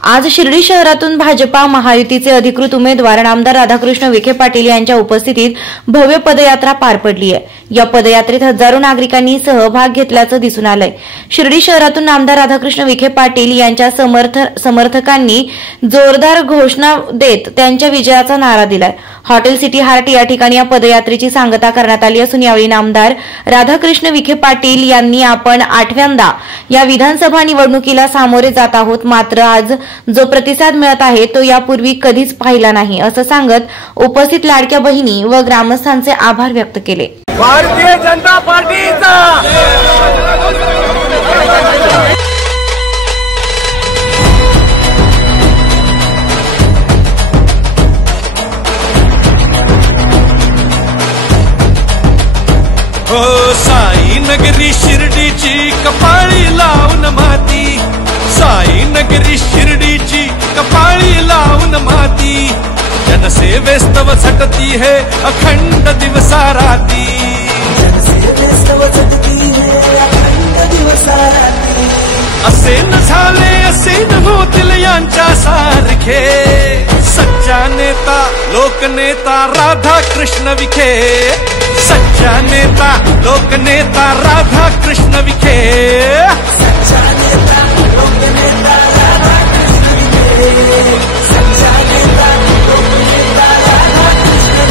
आज शिर्डी शहरातून भाजपा महायुतीचे अधिकृत उमेदवार नामदार राधाकृष्ण विखे पाटील यांच्या उपस्थितीत भव्य पदयात्रा पार पडली आहे। या पदयात्रेत हजारो नागरिकांनी सहभाग घेतल्याचं दिसून आलंय। शिर्डी शहरातून नामदार राधाकृष्ण विखे पाटील यांच्या समर्थकांनी जोरदार घोषणा देत त्यांच्या विजयाचा नारा दिलाय। हॉटेल सिटी हार्ट या ठिकाणी या पदयात्रेची सांगता करण्यात आली असून यावेळी नामदार राधाकृष्ण विखे पाटील यांनी आपण 8व्यांदा या विधानसभा निवडणुकीला सामोरे जात आहोत, मात्र आज जो प्रतिसाद मिळत आहे तो यापूर्वी कधीच पाहिला नाही असं सांगत उपस्थित लाडक्या बहिणी व ग्रामस्थांचे आभार व्यक्त केले। भारतीय जनता पार्टीचा हो साई नगरी शिर्डीची कपाळी लावून माती, साई नगरी शिर्डीची कपाळी लावून माती, जनसेवेस्तव झटती है अखंड दिवसा राती, जनसेवेस्तव झटती है अखंड दिवसा राती। असे न झाले असे न होतील यांच्या सारखे, सच्चा नेता लोकनेता राधाकृष्ण विखे, सच्चा नेता लोकनेता राधाकृष्ण विखे, सच्चा नेता लोकनेता राधाकृष्ण विखे, सच्चा नेता लोकनेता राधाकृष्ण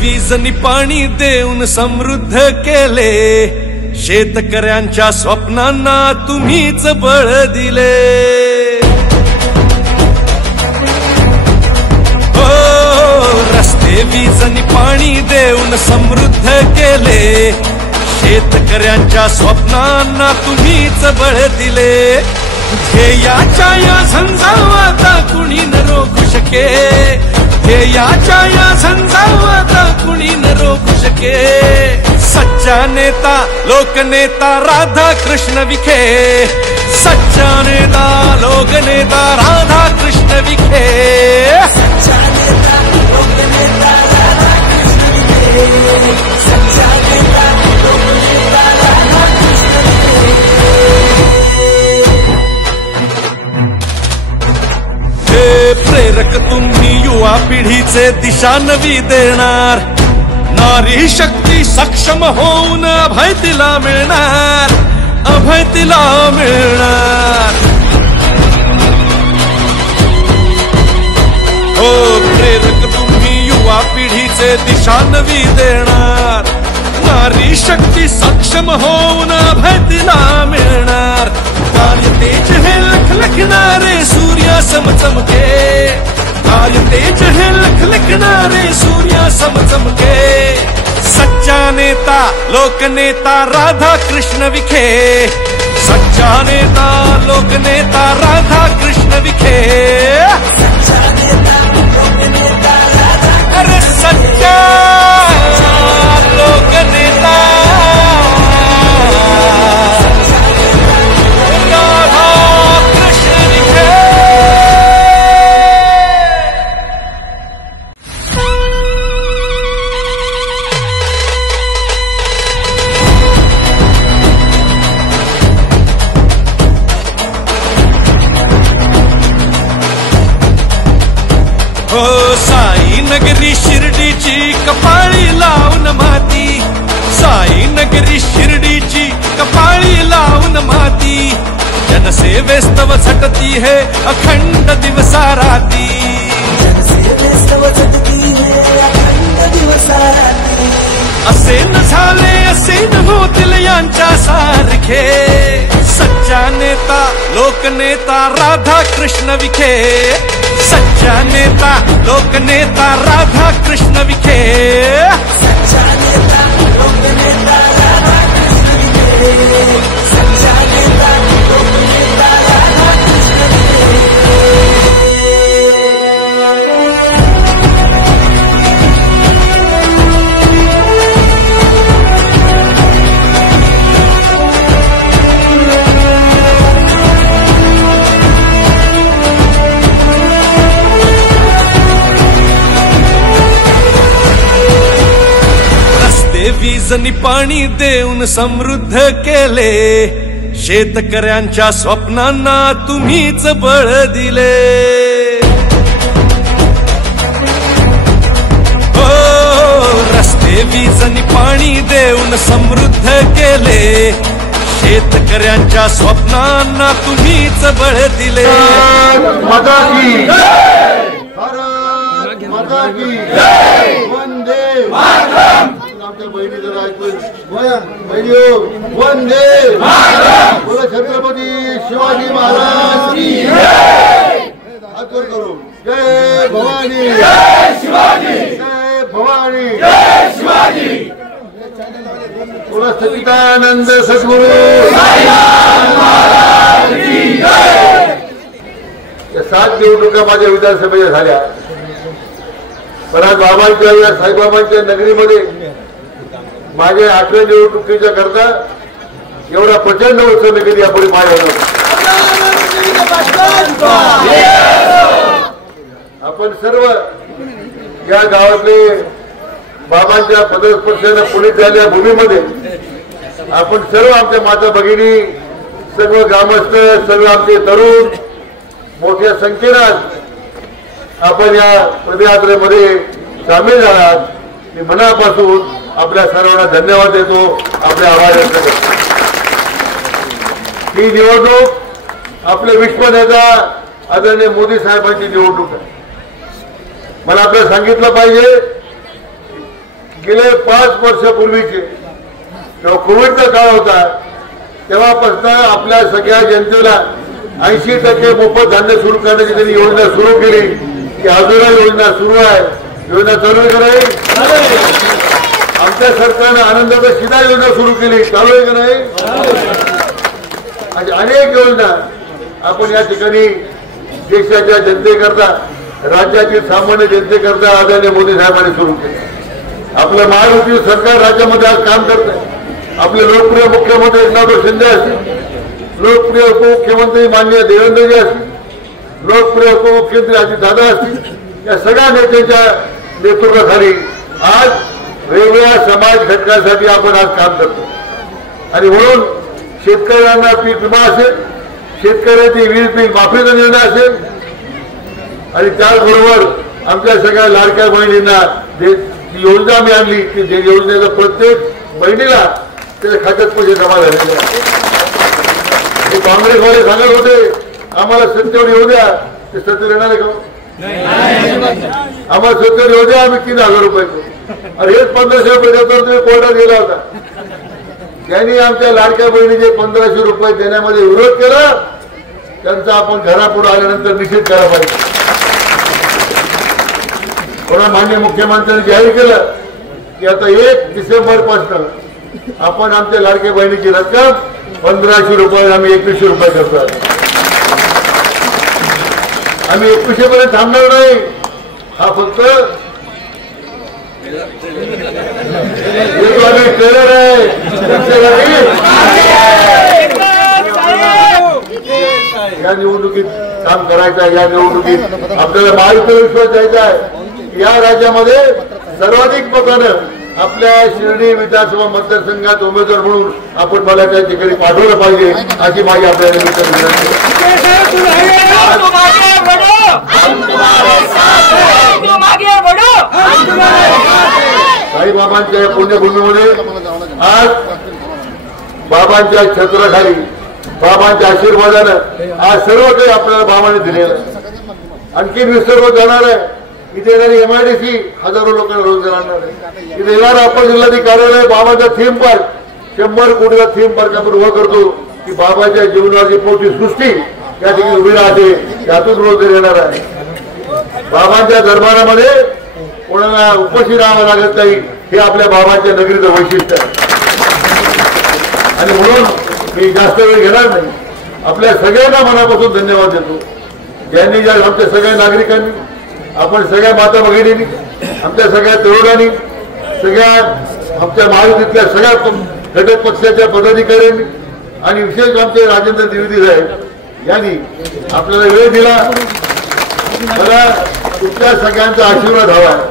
वीजनी पाणी देऊन समृद्ध केले, शेतकऱ्यांच्या स्वप्नांना तुम्हीच बळ दिले। हो रस्ते वीजनी पाणी देऊन समृद्ध केले, शेतकऱ्यांच्या स्वप्नांना तुम्हीच बळ दिले। ध्येयाच्या या झंझावाता कुणी न रोखू शके, ध्येयाच्या या झंझावाता कुणी न रोखू शके, सच्चा नेता लोकनेता राधाकृष्ण विखे, सच्चा नेता लोकनेता राधाकृष्ण विखे, सच्चा नेता लोकनेता राधाकृष्ण विखे, सच्चा नेता लोकनेता राधाकृष्ण विखे। प्रेरक तुम्ही युवा पिढीचे दिशा नवी देणार, नारी शक्ती सक्षम होऊन अभय तिला मिळणार, अभय तिला मिळणार। हो प्रेरक तुम्ही युवा पिढीचे दिशा नवी देणार, नारी शक्ती सक्षम होऊन अभय तिला मिळणार। कार्य तेज है लखलखणारे सूर्या समचमके, कार्य तेज है लखलखणारे सूर्या समचमके, सच्चा नेता लोकनेता राधाकृष्ण विखे, सच्चा नेता लोकनेता राधाकृष्ण विखे, सच्चा नेता लोकनेता राधाकृष्ण, अरे सच्चा लोकनेता नगरी शिर्डीची कपाळी लावून माती, साई नगरी शिर्डीची कपाळी लावून माती, जनसेवेस्तव झटती है अखंड दिवसा राती, जनसेवेस्तव झटती है अखंड दिवसा राती। असे न झाले असे न होतील यांच्या सारखे, सच्चा नेता लोकनेता राधाकृष्ण विखे, सच्चा नेता लोकनेता राधाकृष्ण विखे, सच्चा नेता लोकनेता राधाकृष्ण विखे, सच्चा नेता लोकनेता राधाकृष्ण विखे। रस्ते वीज आणि पाणी देऊन समृद्ध केले, शेतकऱ्यांच्या स्वप्नांना तुम्हीच बळ दिले। हो, रस्ते वीज आणि पाणी देऊन समृद्ध केले, शेतकऱ्यांच्या स्वप्नांना तुम्हीच बळ दिले। माता की भारत माता की वंदे मातरम। आमच्या बहिणी जर ऐकून बहिणी वंदे मातरम। बोला छत्रपती शिवाजी महाराज की जय। हात वर करू, जय भवानी जय शिवाजी, जय भवानी जय शिवाजी। बोला सच्चिदानंद सद्गुरु साईनाथ महाराज की जय। या 7 निवडणुका माझ्या विधानसभेच्या झाल्या, पण आज बाबांच्या या साईबाबांच्या नगरीमध्ये माझ्या 8व्या निवडणुकीच्या करता एवढा प्रचंड उत्सव कधी आपण पाहिला नव्हता। आपण सर्व या गावातले बाबांच्या पदस्पर्शाने पुढे झालेल्या भूमीमध्ये आपण सर्व आमच्या माता भगिनी, सर्व ग्रामस्थ, सर्व आमचे तरुण मोठ्या संख्येनं आपण या पदयात्रेमध्ये सामील झालात। मी मनापासून आपल्या सर्वांना धन्यवाद देतो, आपले आभार व्यक्त करतो। ही निवडणूक आपले विश्वनेता आदरणीय मोदी साहेबांची निवडणूक आहे। मला आपल्याला सांगितलं पाहिजे, गेले 5 वर्षापूर्वीचे जेव्हा कोविडचा काळ होता तेव्हापासून आपल्या सगळ्या जनतेला 80% मोफत धान्य सुरू करण्याची त्यांनी योजना सुरू केली। की अजूनही योजना सुरू आहे, योजना चालू आहे का नाही? आमच्या सरकारने आनंदाचा शिधा योजना सुरू केली, चालू आहे का नाही? अशा अनेक योजना आपण या ठिकाणी देशाच्या जनतेकरता, राज्यातील सामान्य जनतेकरता आदरणीय मोदी साहेबांनी सुरू केली। आपलं महायुती सरकार राज्यामध्ये आज काम करत आहे। आपले लोकप्रिय मुख्यमंत्री एकनाथ शिंदे असतील, लोकप्रिय उपमुख्यमंत्री माननीय देवेंद्रजी असतील, लोकप्रिय उपमुख्यमंत्री अजितदादा असतील, या सगळ्या नेत्यांच्या नेतृत्वाखाली आज वेगवेगळ्या समाज घटकांसाठी आपण आज काम करतो। आणि म्हणून शेतकऱ्यांना पीक विमा असेल, शेतकऱ्यांची वीज बिल माफीचा निर्णय असेल, आणि त्याचबरोबर आमच्या सगळ्या लाडक्या बहिणींना योजना मी आणली की जे योजनेचा प्रत्येक बहिणीला त्याच्या खात्यात पैसे जमा झालेले आहेत। काँग्रेसवाले सांगत होते आम्हाला सत्तेवर येऊ द्या, ते सत्तेवर येणार आहे का? आम्हाला सत्तेवर येऊ द्या, आम्ही 3000 रुपये करू। अरे हेच 1500 रुपये देतो, तुम्ही कोर्टात गेला होता। त्यांनी आमच्या लाडक्या बहिणीचे 1500 रुपये देण्यामध्ये विरोध केला, त्यांचा आपण घरापुढे आल्यानंतर निषेध करायला पाहिजे। कोणा माननीय मुख्यमंत्र्यांनी जाहीर केलं की आता 1 डिसेंबरपासून आपण आमच्या लाडक्या बहिणीची रक्कम 1500 रुपये आम्ही 2100 रुपये करतो। आम्ही 2100 पर्यंत थांबणार नाही, हा फक्त आम्ही ट्रेलर आहे। या निवडणुकीत काम करायचं आहे, या निवडणुकीत आपल्याला महायुतीवर विश्वास द्यायचा आहे। या राज्यामध्ये सर्वाधिक मतानं आपल्या शिर्डी विधानसभा मतदारसंघात उमेदवार म्हणून आपण मला त्या ठिकाणी पाठवलं पाहिजे, अशी माझी आपल्याला विनंती साईबाबांच्या पुण्यभूमीमध्ये आज बाबांच्या छत्राखाली, बाबांच्या आशीर्वादानं आज सर्व काही आपल्याला बाबांनी दिलेलं आहे। आणखी विसर्ग जाणार आहे। इथे येणारी MIDC हजारो लोकांना रोजगार आणणार आहे। इथे येणार अप्पर जिल्हाधिकारी कार्यालय बाबांचा थीम पार्क, 100 कोटीचा थीम पार्क आपण उभा करतो की बाबाच्या जीवनाची मोठी सृष्टी या ठिकाणी उभी राहते, त्यातून रोजगार येणार आहे। बाबांच्या दरबारामध्ये कोणाला उपस्थित राहावं लागत नाही, हे आपल्या बाबांच्या नगरीचं वैशिष्ट्य आहे। आणि म्हणून मी जास्त वेळ घेणार नाही, आपल्या सगळ्यांना मनापासून धन्यवाद देतो, ज्यांनी ज्या आमच्या सगळ्या नागरिकांनी, आपण सगळ्या माता भगिनींनी, आमच्या सगळ्या तरुणांनी, सगळ्या आमच्या महायुतीतल्या सगळ्या घटक पक्षाच्या पदाधिकाऱ्यांनी आणि विशेष आमचे राजेंद्र द्विवेदी साहेब यांनी आपल्याला वेळ दिला। मला तुमच्या सगळ्यांचा आशीर्वाद हवा आहे,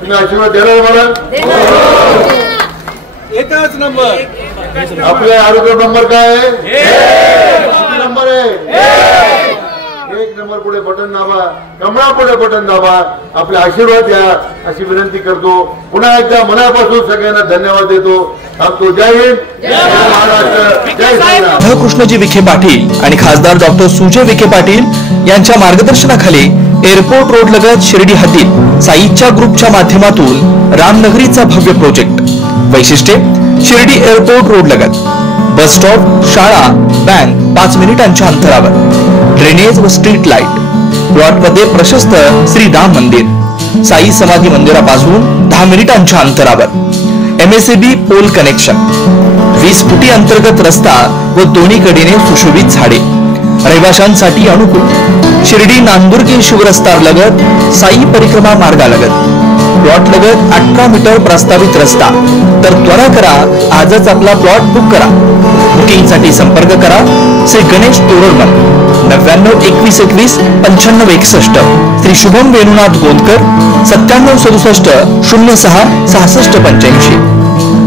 तुम्ही आशीर्वाद देणार मला? एकच नंबर. आपल्या आरोग्य नंबर काय आहे? किती नंबर आहे? 1 नंबर पुढे बटन दाबा, कमळा पुढे बटन दाबा, आपले आशीर्वाद द्या अशी विनंती करतो. पुन्हा एकदा मनापासून सगळ्यांना धन्यवाद देतो. आपको जय हिंद, जय महाराष्ट्र, जय श्रीराम. राधाकृष्णजी विखे पाटील आणि खासदार डॉक्टर सुजय विखे पाटील यांच्या मार्गदर्शनाखाली एअरपोर्ट रोड लगत शिर्डी हद्दीत साईच्या ग्रुपच्या माध्यमातून रामनगरीचा भव्य प्रोजेक्ट. वैशिष्ट्ये: शिर्डी एअरपोर्ट रोड लगत बस स्टॉप, शाळा, बँक 5 मिनिटांच्या अंतरावर, ड्रेनेज व स्ट्रीट लाईट. प्लॉटमध्ये प्रशस्त श्री राम मंदिर, साई समाधी मंदिरापासून 10 मिनिटांच्या अंतरावर, MSAB पोल कनेक्शन, 20 फुटी अंतर्गत रस्ता व दोन्ही कडेने सुशोभित झाडे, रहिवाशांसाठी अनुकूल. शिर्डी नांदुर्गे शिवरस्ता लगत साई परिक्रमा मार्गालगत प्लॉट लगत 18 मीटर प्रस्तावित रस्ता. तर त्वरा करा, आजच आपला प्लॉट बुक करा. बुकिंगसाठी संपर्क करा श्री गणेश तोरडमल 99 21 21 95 61, श्री शुभम वेणुनाथ गोंदकर 97 67 06 66 85.